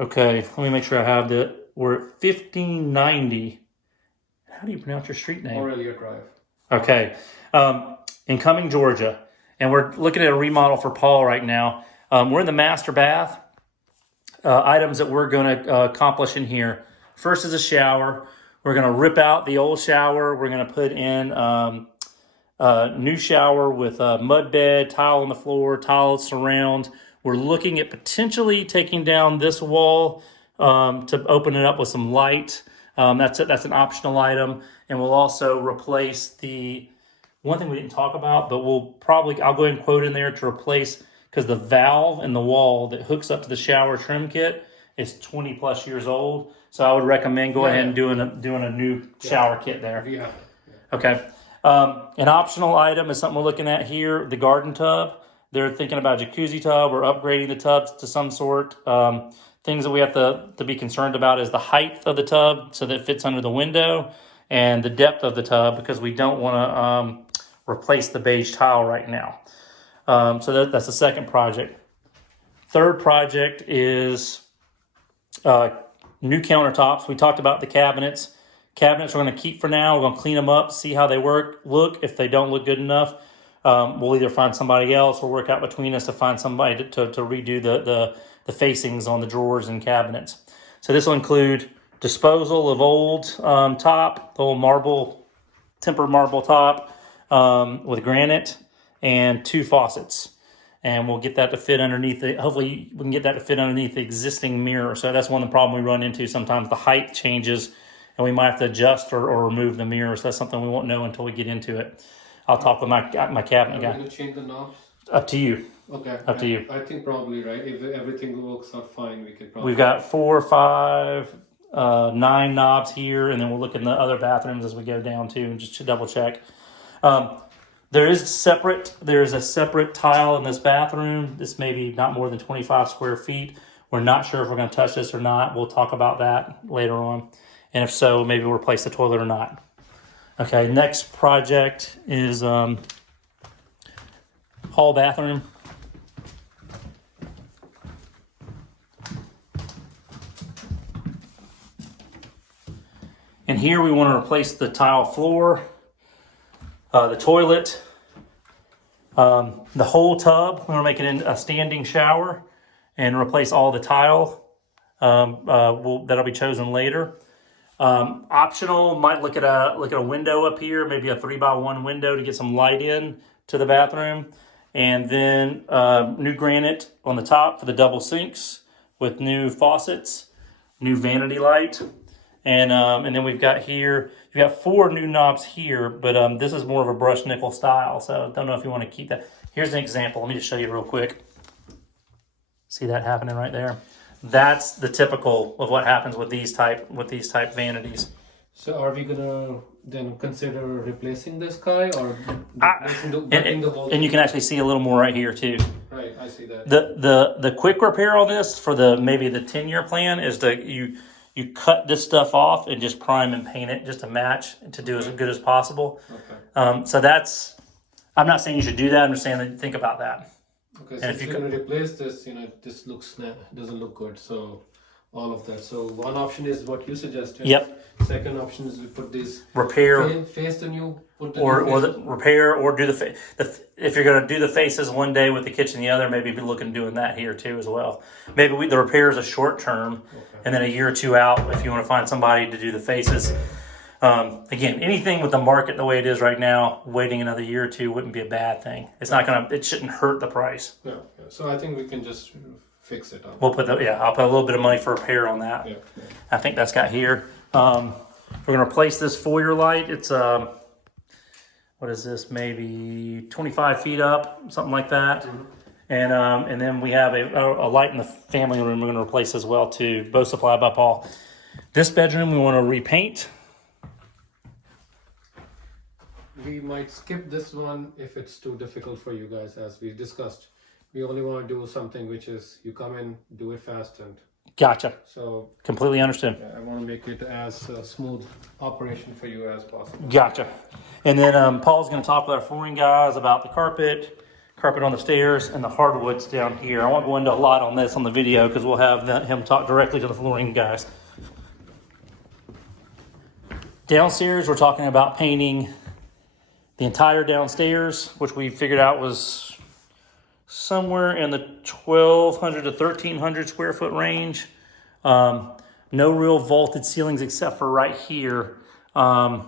Okay, let me make sure I have that. We're at 1590. How do you pronounce your street name? Aurelia Drive. Okay. In Cumming, Georgia. And we're looking at a remodel for Paul right now. We're in the master bath. Items that we're going to accomplish in here. First is a shower. We're going to rip out the old shower. We're going to put in a new shower with a mud bed, tile on the floor, tile surround. We're looking at potentially taking down this wall to open it up with some light. That's an optional item. And we'll also replace the one thing we didn't talk about, but I'll go ahead and quote in there to replace, because the valve in the wall that hooks up to the shower trim kit is 20 plus years old. So I would recommend going ahead and doing a new shower kit there. Yeah. Okay. An optional item is something we're looking at here, the garden tub. They're thinking about a jacuzzi tub or upgrading the tubs to some sort. Things that we have to be concerned about is the height of the tub so that it fits under the window, and the depth of the tub, because we don't want to replace the beige tile right now. So that's the second project. Third project is new countertops. We talked about the cabinets. Cabinets we're going to keep for now. We're going to clean them up, see how they look. If they don't look good enough, we'll either find somebody else or work out between us to find somebody to redo the facings on the drawers and cabinets. So this will include disposal of old top, the old tempered marble top with granite, and 2 faucets. And we'll get that to fit underneath hopefully we can get that to fit underneath the existing mirror. So that's one of the problems we run into. Sometimes the height changes and we might have to adjust or remove the mirror. So that's something we won't know until we get into it. I'll talk with my cabinet guy. Are we going to change the knobs? Up to you. Okay. Up to you. I think probably, right? If everything works out fine, we could probably... We've got 4, 5, 9 knobs here, and then we'll look in the other bathrooms as we go down too, and just to double check. There's a separate tile in this bathroom. This may be not more than 25 square feet. We're not sure if we're going to touch this or not. We'll talk about that later on. And if so, maybe we'll replace the toilet or not. Okay, next project is hall bathroom. And here we want to replace the tile floor, the toilet, the whole tub. We want to make it a standing shower and replace all the tile. That'll be chosen later. Optional, might look at a window up here, maybe a 3x1 window to get some light in to the bathroom. And then new granite on the top for the double sinks with new faucets, new vanity light. And then we've got 4 new knobs here, but this is more of a brushed nickel style. So don't know if you want to keep that. Here's an example. Let me just show you real quick. See that happening right there? That's the typical of what happens with these type vanities. So are we gonna then consider replacing this guy or the whole? And you can actually see a little more right here too. Right, I see that. The quick repair on this for maybe the 10-year plan is that you cut this stuff off and just prime and paint it just to match to do as good as possible. Okay. So I'm not saying you should do that. I'm just saying that think about that. Okay, so if you're going to replace this, this doesn't look good. So all of that. So one option is what you suggested. Yep. Second option is we put this repair face the new, put the or the repair or do the if you're going to do the faces one day with the kitchen the other, maybe be looking doing that here too as well. Maybe the repair is a short term, and then a year or two out if you want to find somebody to do the faces. Again, anything with the market the way it is right now, waiting another year or two wouldn't be a bad thing. It shouldn't hurt the price. Yeah. So I think we can just fix it up. I'll put a little bit of money for repair on that. Yeah. I think that's got here. We're gonna replace this foyer light. It's what is this? Maybe 25 feet up, something like that. Mm-hmm. And then we have a light in the family room we're gonna replace as well too. Both supplied by Paul. This bedroom we want to repaint. We might skip this one if it's too difficult for you guys, as we discussed. We only want to do something which is you come in, do it fast, and gotcha. So completely understood. Yeah, I want to make it as smooth operation for you as possible. Gotcha. And then Paul's going to talk with our flooring guys about the carpet on the stairs, and the hardwoods down here. I won't go into a lot on this on the video because we'll have him talk directly to the flooring guys. Downstairs, we're talking about painting the entire downstairs, which we figured out was somewhere in the 1,200 to 1,300 square foot range. No real vaulted ceilings except for right here. So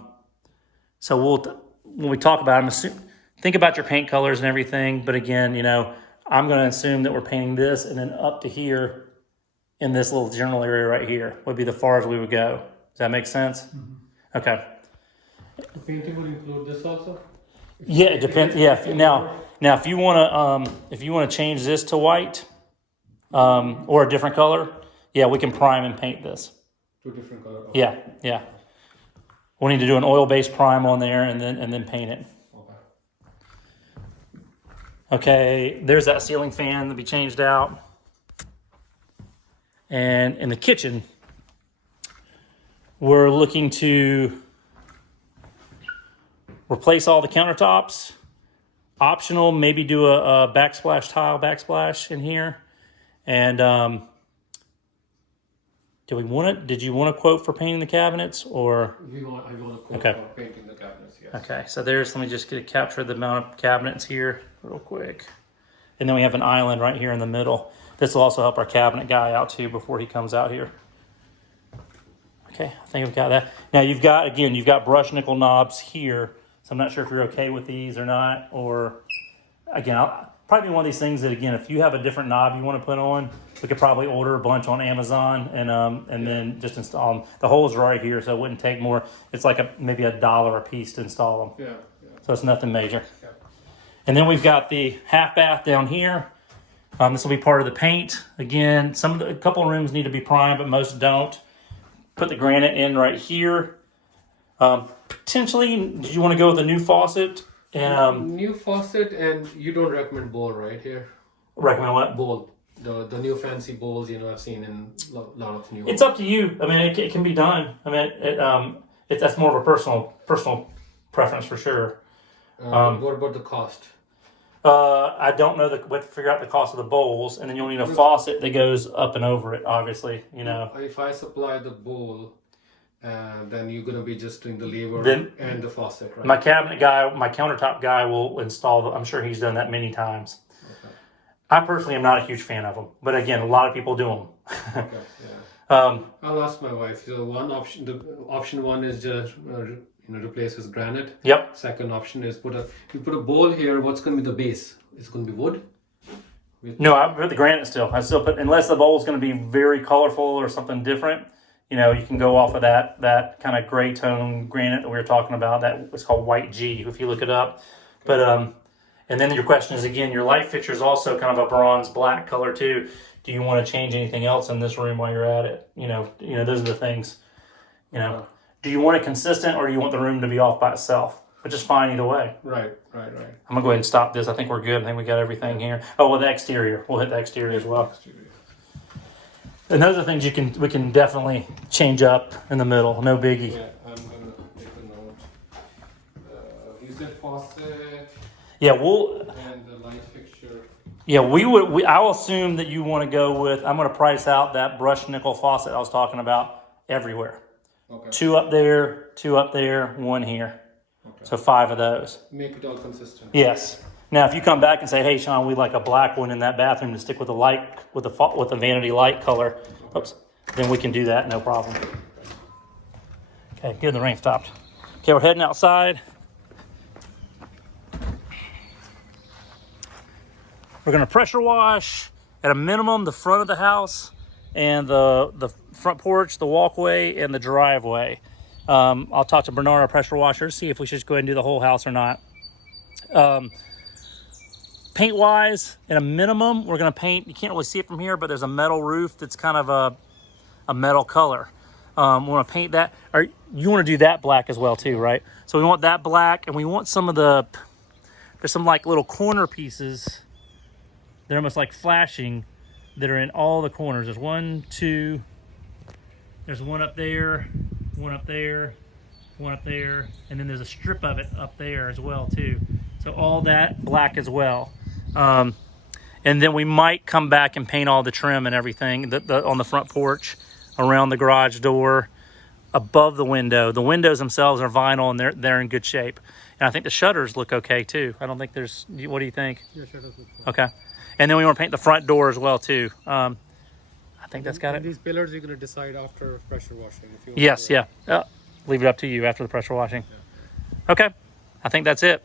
when we talk about it, think about your paint colors and everything. But again, you know, I'm going to assume that we're painting this, and then up to here in this little general area right here would be the far as we would go. Does that make sense? Mm-hmm. Okay. The painting would include this also? Yeah, it depends. Yeah. Now, if you want to change this to white, or a different color, yeah, we can prime and paint this. Two different colors. Okay. Yeah. We'll need to do an oil-based prime on there and then paint it. Okay, there's that ceiling fan to be changed out. And in the kitchen, we're looking to replace all the countertops. Optional, maybe do a tile backsplash in here. And did you want a quote for painting the cabinets, or? I want a quote okay. for painting the cabinets, yes. Okay, so let me just capture the amount of cabinets here real quick. And then we have an island right here in the middle. This will also help our cabinet guy out too before he comes out here. Okay, I think we've got that. Now you've got brush nickel knobs here. So I'm not sure if you're okay with these or not, or again, probably one of these things that, again, if you have a different knob you want to put on, we could probably order a bunch on Amazon and then just install them. The holes are right here, so it wouldn't take more. It's like maybe $1 a piece to install them. Yeah. So it's nothing major. Yeah. And then we've got the half bath down here. This will be part of the paint. Again, a couple of rooms need to be primed, but most don't. Put the granite in right here. Potentially, did you want to go with a new faucet? And new faucet, and you don't recommend bowl right here? Recommend what? Bowl. The new fancy bowls, I've seen in a lot of new. It's up to you. I mean, it can be done. I mean, that's more of a personal preference for sure. What about the cost? I don't know we have to figure out the cost of the bowls, and then you'll need a faucet that goes up and over it. Obviously, If I supply the bowl, then you're gonna be just doing the lever and the faucet, right? My cabinet guy, my countertop guy will install. I'm sure he's done that many times. Okay. I personally am not a huge fan of them, but again, a lot of people do them. Okay, yeah. I'll ask my wife. So option one is just replace with granite. Yep. Second option is put a bowl here. What's going to be the base? It's going to be wood. No, I put the granite still. I still put, unless the bowl is going to be very colorful or something different. You can go off of that kind of gray tone granite that we were talking about. That was called white G, if you look it up. But and then your question is, again, your light fixture is also kind of a bronze black color too. Do you want to change anything else in this room while you're at it? Those are the things. Do you want it consistent, or do you want the room to be off by itself? Which is fine either way. Right. I'm gonna go ahead and stop this. I think we're good. I think we got everything here. Oh, well, the exterior. We'll hit the exterior as well. And those are things we can definitely change up in the middle. No biggie. Yeah, I'm gonna take a note. You said faucet. Yeah, and the light fixture. Yeah, I'll assume that you want to go with. I'm gonna price out that brushed nickel faucet I was talking about everywhere. Okay. 2 up there, 1 here. Okay. So 5 of those. Make it all consistent. Yes. Now, if you come back and say, "Hey, Sean, we'd like a black one in that bathroom to stick with the light, with the vanity light color," then we can do that, no problem. Okay, good. The rain stopped. Okay, we're heading outside. We're gonna pressure wash at a minimum the front of the house and the front porch, the walkway, and the driveway. I'll talk to Bernard, our pressure washer, see if we should just go ahead and do the whole house or not. Paint wise, at a minimum, we're going to paint, you can't really see it from here, but there's a metal roof that's kind of a metal color. We want to paint that, or you want to do that black as well too, right? So we want that black, and we want there's some like little corner pieces. They're almost like flashing that are in all the corners. There's 1, 2, there's one up there, one up there, one up there, and then there's a strip of it up there as well too. So all that black as well. And then we might come back and paint all the trim and everything on the front porch, around the garage door, above the window. The windows themselves are vinyl and they're in good shape. And I think the shutters look okay too. I don't think there's, what do you think? Yeah, shutters look fine. Okay. And then we want to paint the front door as well too. I think that's got it. These pillars you're going to decide after pressure washing. If you Yes, yeah. Leave it up to you after the pressure washing. Okay. I think that's it.